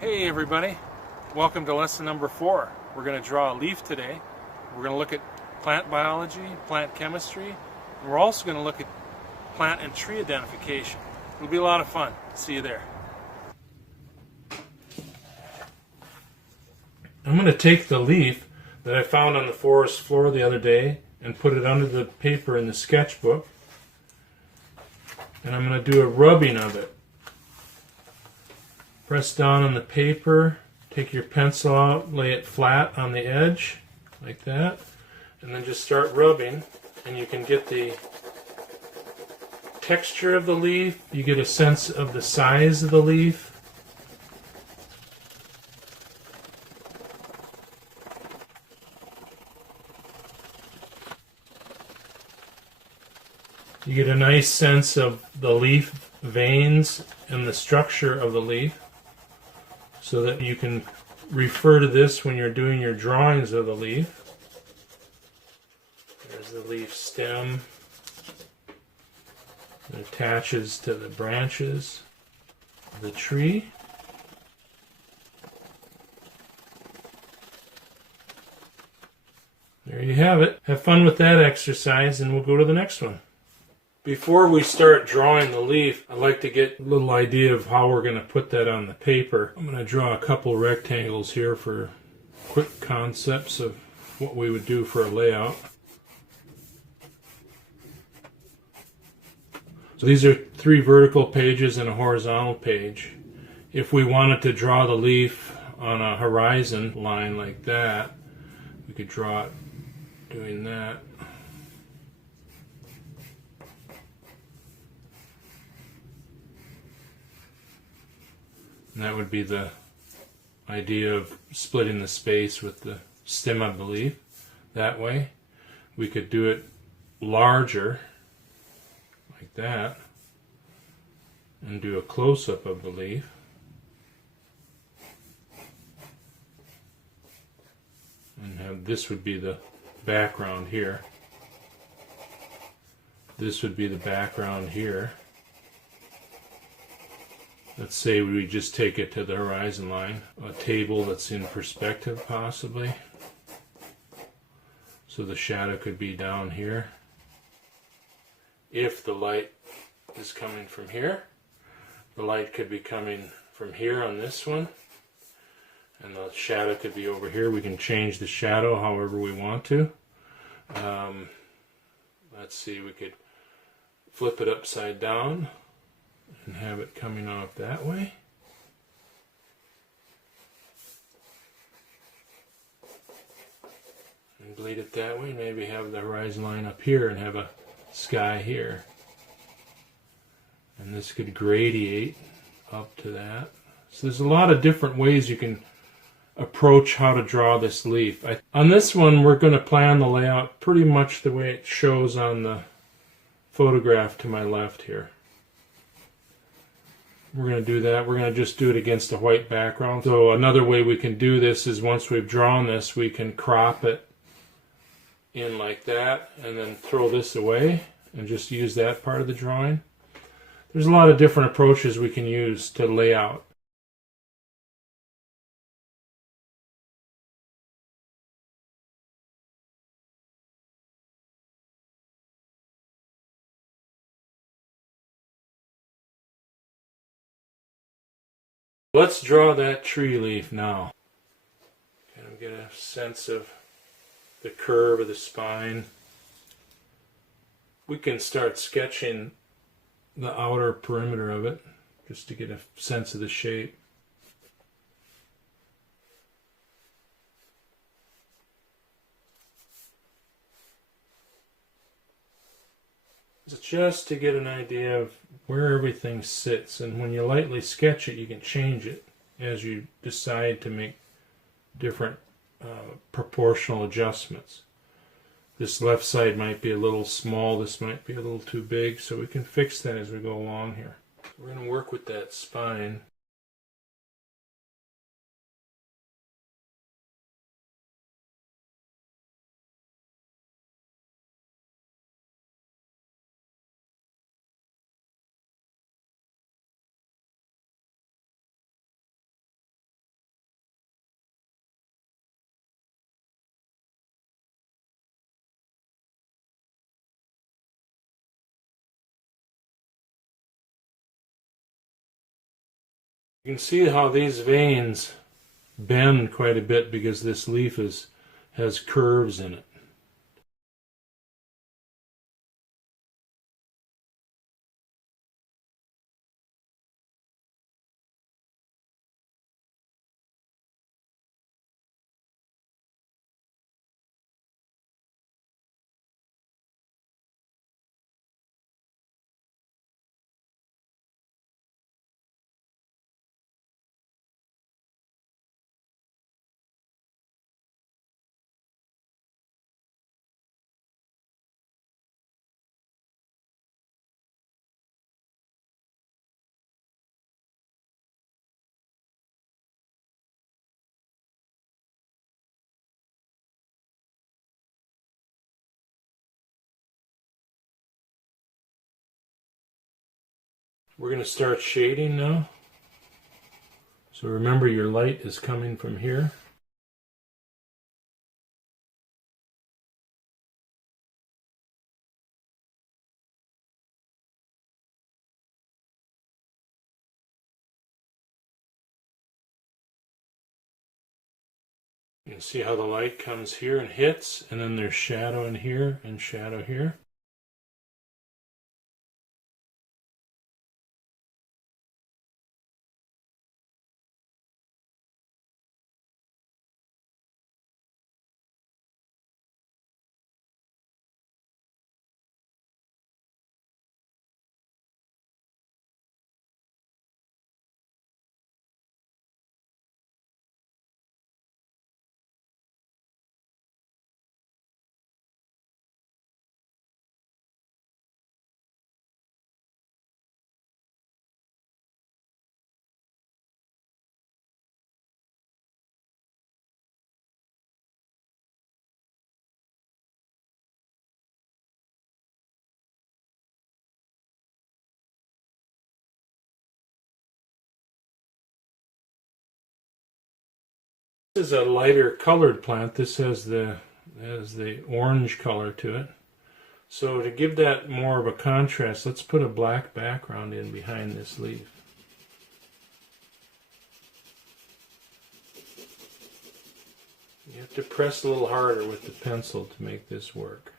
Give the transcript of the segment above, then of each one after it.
Hey everybody, welcome to lesson number 4. We're going to draw a leaf today. We're going to look at plant biology, plant chemistry, and we're also going to look at plant and tree identification. It'll be a lot of fun. See you there. I'm going to take the leaf that I found on the forest floor the other day and put it under the paper in the sketchbook, and I'm going to do a rubbing of it. Press down on the paper, take your pencil out, lay it flat on the edge, like that, and then just start rubbing, and you can get the texture of the leaf, you get a sense of the size of the leaf. You get a nice sense of the leaf veins and the structure of the leaf, so that you can refer to this when you're doing your drawings of the leaf. There's the leaf stem. It attaches to the branches of the tree. There you have it. Have fun with that exercise, and we'll go to the next one. Before we start drawing the leaf, I'd like to get a little idea of how we're going to put that on the paper. I'm going to draw a couple rectangles here for quick concepts of what we would do for a layout. So these are 3 vertical pages and a horizontal page. If we wanted to draw the leaf on a horizon line like that, we could draw it doing that. And that would be the idea of splitting the space with the stem of the leaf that way. We could do it larger, like that, and do a close-up of the leaf. And have this would be the background here. This would be the background here. Let's say we just take it to the horizon line, a table that's in perspective possibly. So the shadow could be down here. If the light is coming from here, the light could be coming from here on this one, and the shadow could be over here. We can change the shadow however we want to. Let's see, we could flip it upside down and have it coming off that way. And bleed it that way. Maybe have the horizon line up here and have a sky here. And this could gradiate up to that. So there's a lot of different ways you can approach how to draw this leaf. On this one, we're going to plan the layout pretty much the way it shows on the photograph to my left here. We're going to do that. We're going to just do it against a white background. So another way we can do this is once we've drawn this, we can crop it in like that and then throw this away and just use that part of the drawing. There's a lot of different approaches we can use to lay out. Let's draw that tree leaf now. Kind of get a sense of the curve of the spine. We can start sketching the outer perimeter of it just to get a sense of the shape. Just to get an idea of where everything sits, and when you lightly sketch it, you can change it as you decide to make different proportional adjustments. This left side might be a little small, this might be a little too big, so we can fix that as we go along here. We're going to work with that spine. You can see how these veins bend quite a bit because this leaf has curves in it. We're going to start shading now. So remember, your light is coming from here. You can see how the light comes here and hits, and then there's shadow in here and shadow here. This is a lighter colored plant. This has the orange color to it. So to give that more of a contrast, let's put a black background in behind this leaf. You have to press a little harder with the pencil to make this work.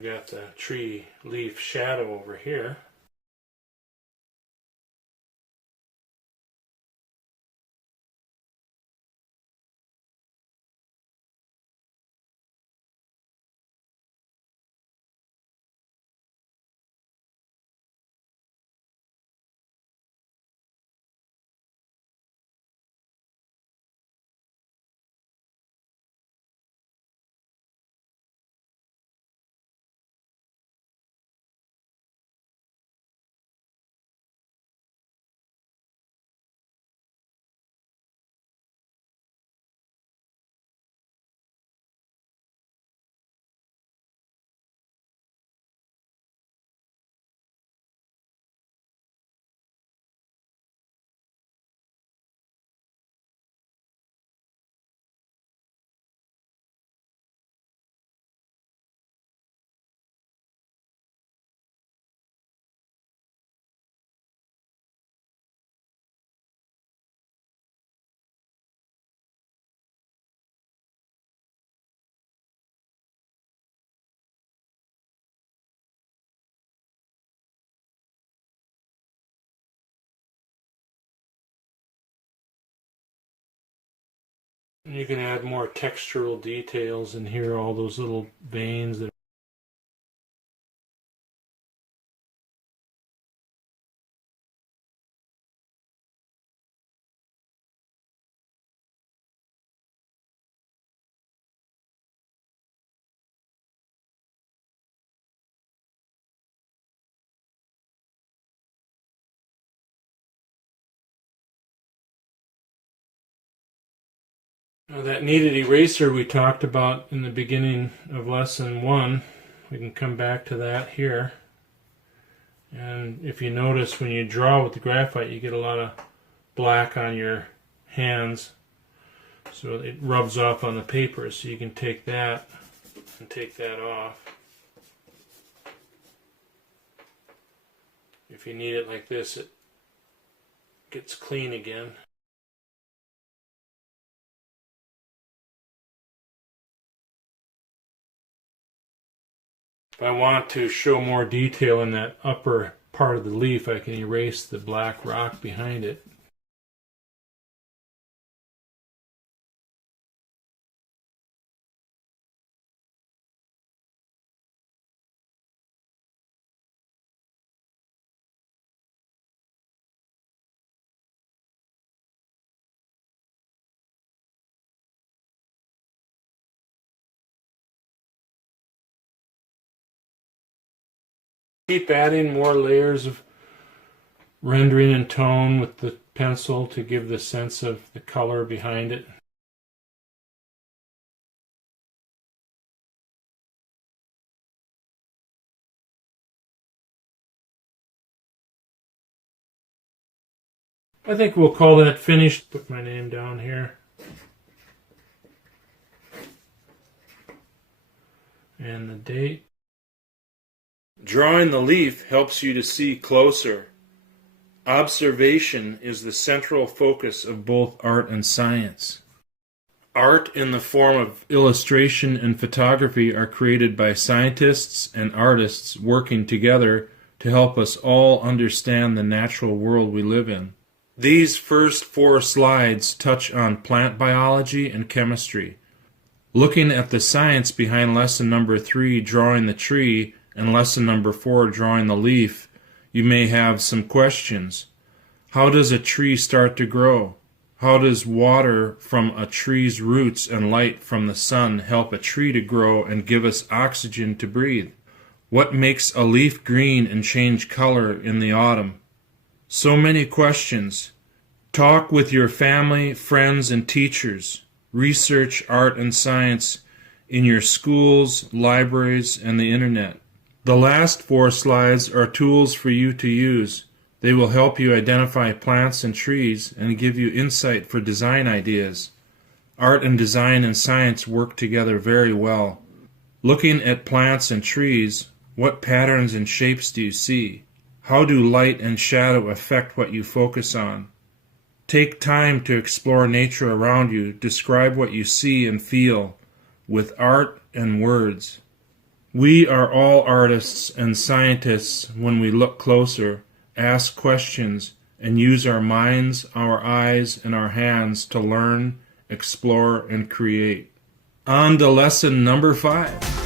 We got the tree leaf shadow over here. And you can add more textural details in here, all those little veins that Now that kneaded eraser we talked about in the beginning of lesson 1, we can come back to that here. And if you notice, when you draw with the graphite, you get a lot of black on your hands, so it rubs off on the paper. So you can take that and take that off. If you need it like this, it gets clean again. If I want to show more detail in that upper part of the leaf, I can erase the black rock behind it. Keep adding more layers of rendering and tone with the pencil to give the sense of the color behind it. I think we'll call that finished. Put my name down here. And the date. Drawing the leaf helps you to see closer. Observation is the central focus of both art and science. Art in the form of illustration and photography are created by scientists and artists working together to help us all understand the natural world we live in. These first 4 slides touch on plant biology and chemistry. Looking at the science behind lesson number 3, drawing the tree, and lesson number 4, drawing the leaf, you may have some questions. How does a tree start to grow? How does water from a tree's roots and light from the sun help a tree to grow and give us oxygen to breathe? What makes a leaf green and change color in the autumn? So many questions. Talk with your family, friends, and teachers. Research art and science in your schools, libraries, and the internet. The last 4 slides are tools for you to use. They will help you identify plants and trees and give you insight for design ideas. Art and design and science work together very well. Looking at plants and trees, what patterns and shapes do you see? How do light and shadow affect what you focus on? Take time to explore nature around you. Describe what you see and feel with art and words. We are all artists and scientists when we look closer, ask questions, and use our minds, our eyes, and our hands to learn, explore, and create. On to lesson number 5.